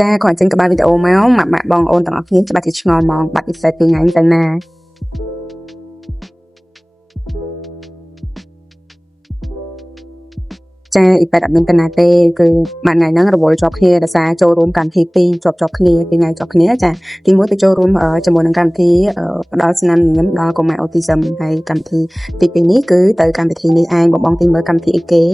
ចាគាត់ចេញក្បាលវីដេអូមកម៉ាក់បងអូនទាំងអស់គ្នាច្បាស់ជាឆ្ងល់ហ្មងបាត់ពិសេសពីថ្ងៃទៅណាចាអ៊ីប៉ែតអត់មានទៅណាទេគឺមួយថ្ងៃហ្នឹងរវល់ជាប់គ្នាដោយសារចូលរួមកម្មវិធី2ជាប់គ្នាពីថ្ងៃជាប់គ្នាចាទី1ទៅចូលរួមជាមួយនឹងកម្មវិធីផ្ដល់ស្នាមញញឹមដល់កុមារអូទីសឹមហើយកម្មវិធីទី2នេះគឺទៅកម្មវិធីនេះឯងបងទីមើលកម្មវិធីអីគេ